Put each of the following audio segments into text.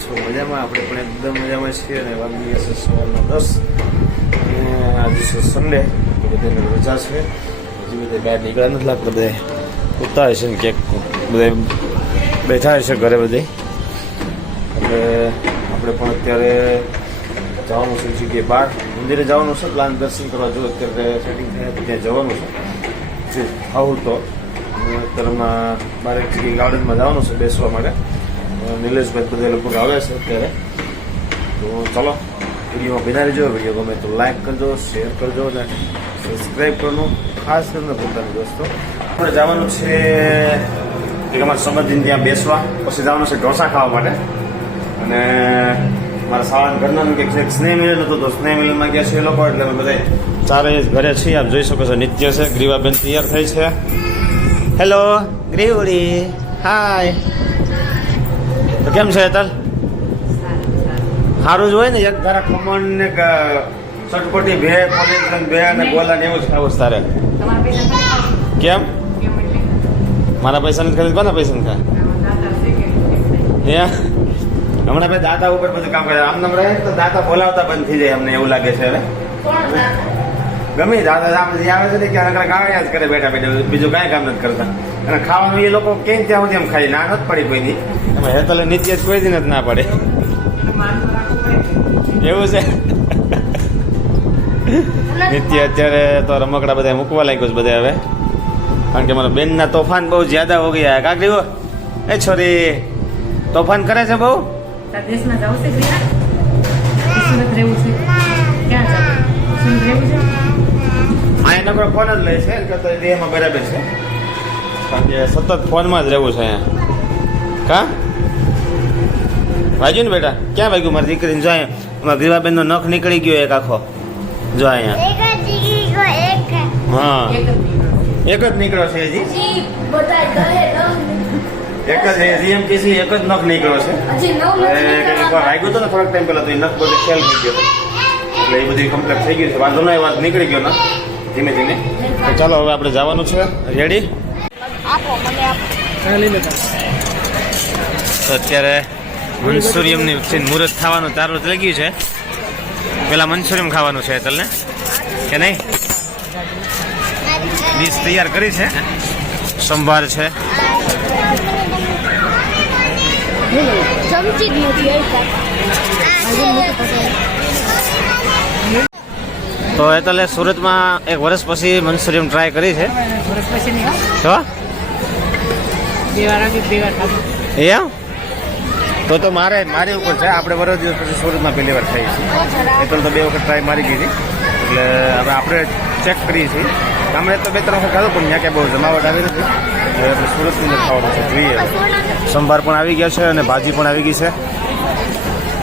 છો. મજામાં? આપણે પણ એકદમ મજામાં છીએ અને વાગી છે સવારના દસ. અને આજે છે સન્ડે તો બધાને રજા છે. હજી બધા બહાર નીકળ્યા નથી લાગતા. બધા ઉતા હશે ને ક્યાંક બધા બેઠા હશે ઘરે બધે એટલે આપણે પણ અત્યારે જવાનું છે જગ્યાએ બહાર. મંદિરે જવાનું છે. પ્લાન દર્શન કરવા. જો અત્યારે સેટિંગ થાય ત્યાં જવાનું છે. આવું તો. અત્યારમાં બારેક જગ્યાએ ગાર્ડનમાં જવાનું છે બેસવા માટે. નિલેશભાઈ બધા લગભગ આવે છે અત્યારે. તો ચાલો, વિડીયોમાં બિના રહેજો વીડિયો ગમે તો લાઈક કરજો શેર કરજો અને સબસ્ક્રાઈબ કરવાનું ખાસ કરીને નહીં દોસ્તો. આપણે જવાનું છે, એક અમારા સંબંધીને ત્યાં બેસવા, પછી જવાનું છે ઢોસા ખાવા માટે. અને મારા સાળા ઘરનાનું કંઈક છે સ્નેહ મિલન હતું તો સ્નેહ મિલનમાં ગયા છે એ લોકો, એટલે અમે બધા ચારે ઘરે છીએ. આપ જોઈ શકો છો નિત્ય છે, ગ્રીવાબેન તૈયાર થઈ છે. હેલો ગ્રીવડી. હાય તો કેમ છે હેતલ સારું જ હોય ને એક તારા ખમણ ને ક- ચટપટી ભે પનીર ભે અને ગોલા ને એવું જ ખાવું તારે. કેમ? મારા પૈસા નથી ખરીદ કોના પૈસા નથી? હે? હમણાં ભાઈ દાતા ઉપર બધું કામ કરે આમ નામ રહે તો દાતા બોલાવતા બંધ થઈ જાય અમને એવું લાગે છે હવે. ગમે દાદા આમ આવે છે ને ક્યારેક ક્યારેક આવ્યા જ કરે બેઠા બેઠા, બીજું કાંઈ કામ નથી કરતા. અને ખાવાનું એ લોકો કેમ ત્યાં સુધી એમ ખાઈ ના, નથી પડી કોઈની. એમાં હેતલે નીચે જ કોઈ દી નથી ના પડે. એવું છે? નિત્ય અત્યારે તો રમકડા બધા મૂકવા લાગ્યું છે બધા હવે. કારણ કે મારા બેનના તોફાન બહુ જ્યાદા હો ગયા. કાકડી એ છોરી. તોફાન કરે છે બહુ? દેશમાં જવું છે ક્રિયા? કે સુરત રહેવું છે ક્યાં જવું સુરત રહેવું છે આ ફોન જ લે છે એટલે તો દેહમાં બરાબર છે. કારણ કે સતત ફોનમાં જ રહેવું છે અહીંયા. કા? વાગ્યું ને બેટા? ક્યાં વાગ્યું મારી દીકરીને? જો અહીંયા અમારા ગ્રીવાબેનનો નખ નીકળી ગયો એક આખો. જો અહીંયા. એક જ દીકરી કો એક હા. એક જ દિવસ. એક જ નીકળ્યો છે હજી? એક જ હજી? એમ કે છે એક જ નખ નીકળ્યો છે. વાગ્યો તો ને થોડાક ટાઈમ પહેલાં તો એ નખ બધો ખેલ થઈ ગયો એટલે એ બધી કમ્પ્લેટ થઈ ગયું છે. વાંધો નહીં વાત નીકળી ગયો ને ધીમે ધીમે. તો ચાલો હવે આપણે જવાનું છે. રેડી તો અત્યારે મનસુરિયમની મુહૂર્ત થવાનું તારું થઈ ગયું છે. પેલા મનસુરિયમ ખાવાનું છે તલને કે નહીં? ડીશ તૈયાર કરી છે. સંભાર છે. ચમચી જ નથી તો એ તલે સુરતમાં એક વર્ષ પછી મંચુરિયમ ટ્રાય કરી છે. તો. એમ? તો તો મારે મારી ઉપર છે. આપણે વરસ દિવસ પછી સુરતમાં પહેલી વાર થઈ છે એટલે તો બે વખત ટ્રાય મારી દીધી એટલે હવે આપણે ચેક કરીએ છીએ. ગામડે તો બે ત્રણ વખત ખાધું પણ ત્યાં ક્યાં બહુ જમાવટ આવી નથી. એટલે આપણે સુરતની અંદર ખાવાનું છે. જોઈએ. સંભાર પણ આવી ગયા છે અને ભાજી પણ આવી ગઈ છે.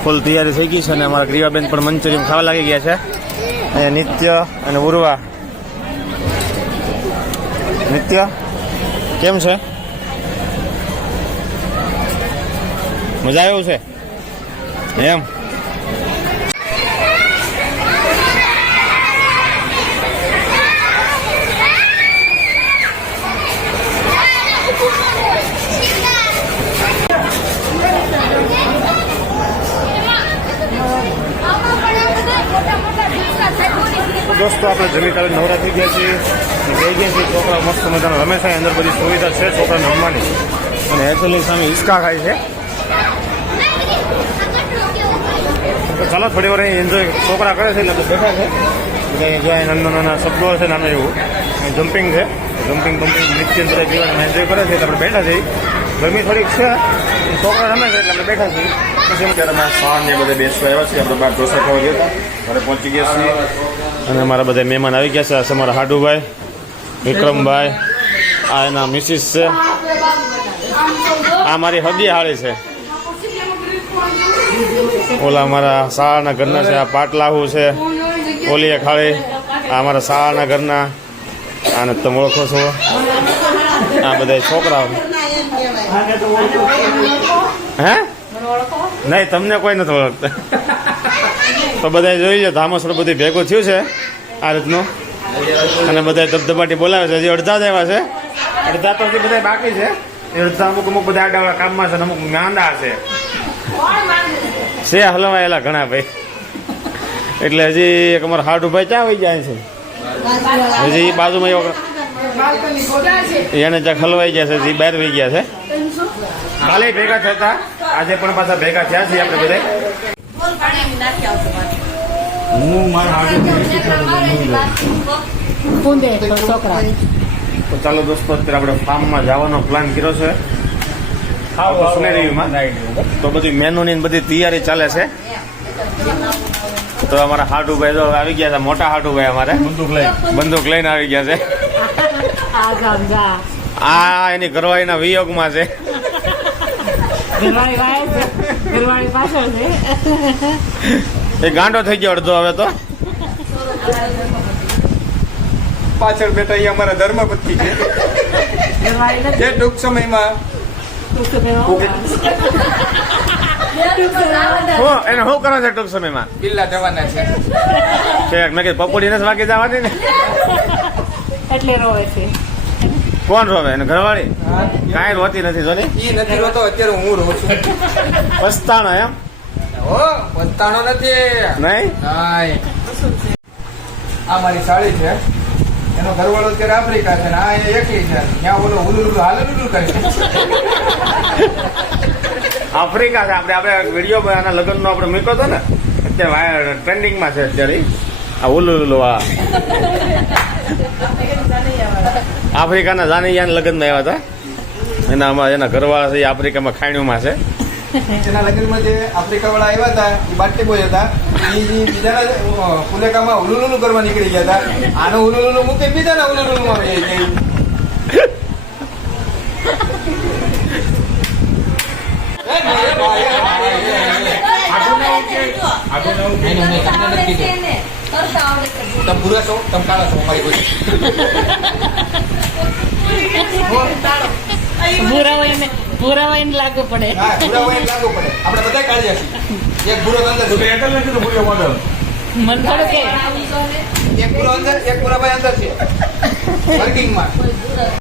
ફૂલ તૈયારી થઈ ગઈ છે અને અમારા ગ્રીવાબેન પણ મંચુરિયમ ખાવા લાગી ગયા છે. અને નિત્ય અને ઉર્વા. નિત્ય કેમ છે? મજા આવ્યો છે? એમ? દોસ્તો, આપણે જમી કાલે નવરા થઈ ગયા છીએ. ગઈ ગયા છીએ છોકરા મસ્ત મજાના રમે અંદર બધી સુવિધા છે, છોકરાને રમવાની. અને હેતલની સામે હિસકા ખાય છે. તો ચાલો, થોડી વાર અહીં એન્જોય છોકરા કરે છે, એટલે બેઠા છે. બધા નાના નાના શબ્દો છે, નાના એવું. જમ્પિંગ છે. જમ્પિંગ બમ્પિંગ નિત્ય બધા જીવન એન્જોય કરે છે, એટલે આપણે બેઠા છીએ. ગરમી થોડીક છે છોકરા રમે છે, એટલે આપણે બેઠા છીએ. પછી અત્યારે અમારા શાન ને બધે બેસવા આવ્યા છીએ આપણે બાર ઢોસા ખાવા ગયા ઘરે પહોંચી ગયા છીએ. અને મારા બધા મહેમાન આવી ગયા છે. આ છે મારા હાડુભાઈ, વિક્રમભાઈ, આ એના મિસિસ છે. આ મારી હદી હાળી છે. ઓલા મારા શાળાના ઘરના છે, આ પાટલાહુ છે, ઓલી એક હાળી. આ મારા શાળાના ઘરના. આને તમે ઓળખો છો. આ બધા છોકરાઓ. હે? નહીં, તમને કોઈ નથી ઓળખતા. તો બધા જોઈએ ધામસર બધી ભેગું થયું છે આ રીતનું. અને બધા ધબધબાટી બોલાવે છે. હજી અડધા જ આવ્યા છે. અડધા તો હજી બધા બાકી છે. એ અડધા અમુક અમુક બધા આડાવાળા કામમાં છે અમુક માંદા છે. છે હલવાયેલા ઘણા ભાઈ. એટલે હજી એક અમારા હાડુ ઊભા ક્યાં આવી જાય છે? હજી બાજુમાં એવો એને ત્યાં હલવાઈ ગયા છે જે બહાર વહી ગયા છે. કાલે ભેગા થતા આજે પણ પાછા ભેગા થયા છીએ આપણે બધા હું મારા કુંદે છોકરા. તો ચાલો દોસ્તો અત્યારે આપણે ફાર્મમાં જવાનો પ્લાન કર્યો છે. તો બધી મેનુની ની બધી તૈયારી ચાલે છે. તો અમારા હાડુભાઈ તો આવી ગયા છે મોટા હાડુભાઈ અમારે. બંદૂક લઈ બંદૂક લઈને આવી ગયા છે. આ એની ઘરવાળીના વિયોગમાં છે. ઘરવાળી વાય છે. ઘરવાળી પાછળ છે. એ ગાંડો થઈ ગયો અડધો હવે તો. પાછળ બેઠા એ અમારા ધર્મપતિ છે. જે ટૂંક સમયમાં ટૂંક એને શું કરો છે ટૂંક સમયમાં? બિલ્લા જવાના છે. મેં કીધું પપોડી નથી વાગી જવાની ને. એટલે રોવે છે. કોણ રોવે એને ઘરવાળી? કાંઈ રોતી નથી જોની ઈ નથી રોતો અત્યારે હું રહું છું. પસ્તાણો એમ? ઓ પસ્તાણો નથી. નહીં? આ મારી સાડી છે. એનો ઘરવાળો અત્યારે આફ્રિકા છે ને આ એ એકલી છે. ત્યાં ઓલો ઉલુલુલુ હાલુલુલુ કરે આફ્રિકા છે. આપણે આપણે વીડિયો આના લગ્નનો આપણે મૂક્યો હતો ને અત્યારે ટ્રેન્ડિંગમાં છે અત્યારે. આ ઓલું આ. આફ્રિકાના જાનૈયાના લગ્નમાં આવ્યા હતા. એના આમાં એના ઘરવાળા છે એ આફ્રિકામાં ખાણીઓમાં છે. એના લગ્નમાં જે આફ્રિકા વાળા આવ્યા હતા એ બાટલી બોય હતા. એ બીજાના ફુલેકામાં ઉલુલુલુ કરવા નીકળી ગયા હતા. આનો ઉલુલુલુ મૂકે બીજાના ઉલુલુલુમાં વહી ગઈ. તમે ભૂરા છો? તમે કાળા છો? અમારી કોઈ ભૂરા વહીને ભૂરા વહીને લાગુ પડે. હા ભૂરા હોય લાગુ પડે. આપણે બધા કાઢ્યા છીએ. એક ભૂરો અંદર છે. મન થોડું કે? એક ભૂરો અંદર એક ભૂરા ભાઈ અંદર છે. વર્કિંગમાં